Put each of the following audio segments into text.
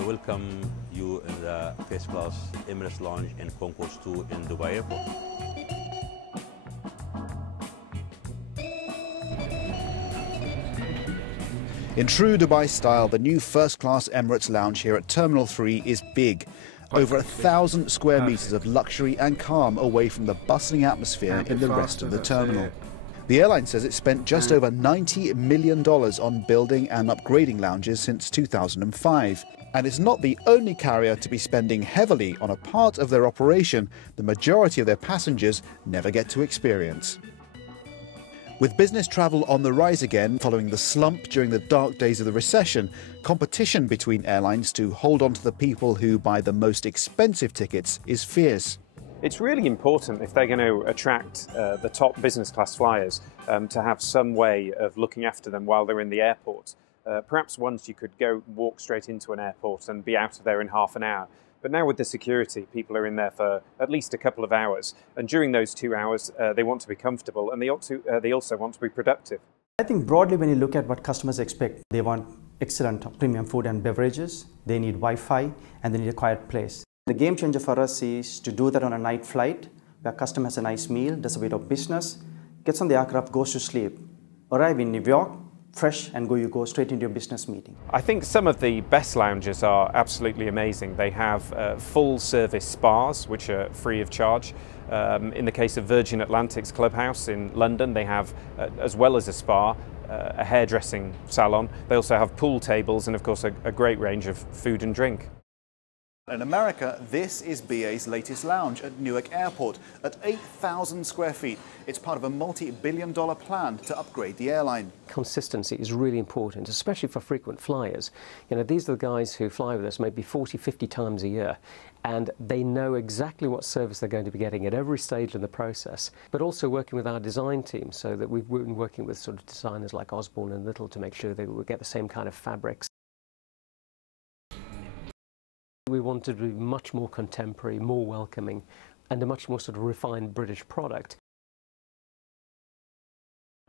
I welcome you in the first class Emirates Lounge in Concourse 2 in Dubai Airport. In true Dubai style, the new first-class Emirates Lounge here at Terminal 3 is big. Over 1,000 square metres of luxury and calm away from the bustling atmosphere in the rest of the terminal. The airline says it spent just over $90 million on building and upgrading lounges since 2005. And it's not the only carrier to be spending heavily on a part of their operation the majority of their passengers never get to experience. With business travel on the rise again following the slump during the dark days of the recession, competition between airlines to hold on to the people who buy the most expensive tickets is fierce. It's really important if they're going to attract the top business class flyers to have some way of looking after them while they're in the airport. Perhaps once you could walk straight into an airport and be out of there in half an hour. But now with the security, people are in there for at least a couple of hours. And during those 2 hours, they want to be comfortable and they also want to be productive. I think broadly when you look at what customers expect, they want excellent premium food and beverages, they need Wi-Fi, and they need a quiet place. The game changer for us is to do that on a night flight, where customer has a nice meal, does a bit of business, gets on the aircraft, goes to sleep, arrive in New York, fresh, and you go straight into your business meeting. I think some of the best lounges are absolutely amazing. They have full service spas, which are free of charge. In the case of Virgin Atlantic's Clubhouse in London, they have, as well as a spa, a hairdressing salon. They also have pool tables and, of course, a great range of food and drink. In America, this is BA's latest lounge at Newark Airport at 8,000 square feet. It's part of a multi-billion-dollar plan to upgrade the airline. Consistency is really important, especially for frequent flyers. You know, these are the guys who fly with us maybe 40, 50 times a year, and they know exactly what service they're going to be getting at every stage in the process, but also working with our design team so that we've been working with sort of designers like Osborne and Little to make sure that we get the same kind of fabrics. We wanted to be much more contemporary, more welcoming, and a much more sort of refined British product.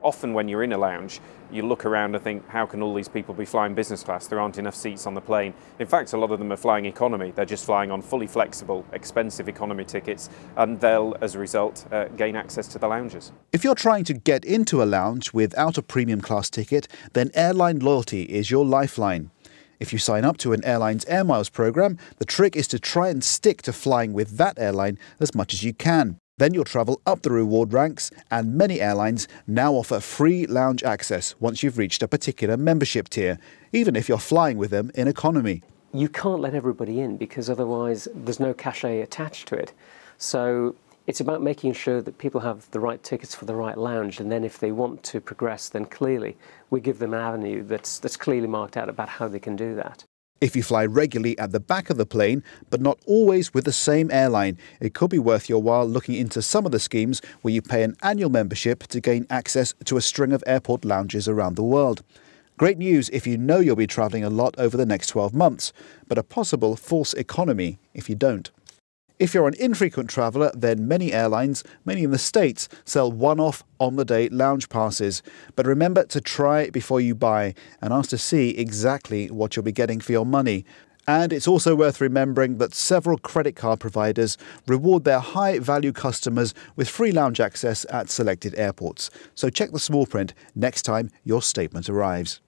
Often when you're in a lounge, you look around and think, how can all these people be flying business class? There aren't enough seats on the plane. In fact, a lot of them are flying economy. They're just flying on fully flexible, expensive economy tickets, and they'll, as a result, gain access to the lounges. If you're trying to get into a lounge without a premium class ticket, then airline loyalty is your lifeline. If you sign up to an airline's Air Miles program, the trick is to try and stick to flying with that airline as much as you can. Then you'll travel up the reward ranks, and many airlines now offer free lounge access once you've reached a particular membership tier, even if you're flying with them in economy. You can't let everybody in because otherwise there's no cachet attached to it. So it's about making sure that people have the right tickets for the right lounge, and then if they want to progress, then clearly we give them an avenue that's clearly marked out about how they can do that. If you fly regularly at the back of the plane, but not always with the same airline, it could be worth your while looking into some of the schemes where you pay an annual membership to gain access to a string of airport lounges around the world. Great news if you know you'll be travelling a lot over the next 12 months, but a possible false economy if you don't. If you're an infrequent traveller, then many airlines, many in the States, sell one-off, on-the-day lounge passes. But remember to try before you buy and ask to see exactly what you'll be getting for your money. And it's also worth remembering that several credit card providers reward their high-value customers with free lounge access at selected airports. So check the small print next time your statement arrives.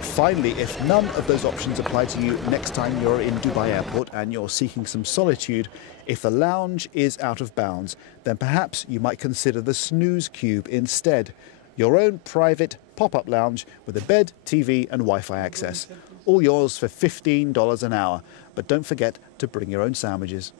Finally, if none of those options apply to you next time you're in Dubai Airport and you're seeking some solitude, if the lounge is out of bounds, then perhaps you might consider the Snooze Cube instead. Your own private pop-up lounge with a bed, TV and Wi-Fi access. All yours for $15 an hour. But don't forget to bring your own sandwiches.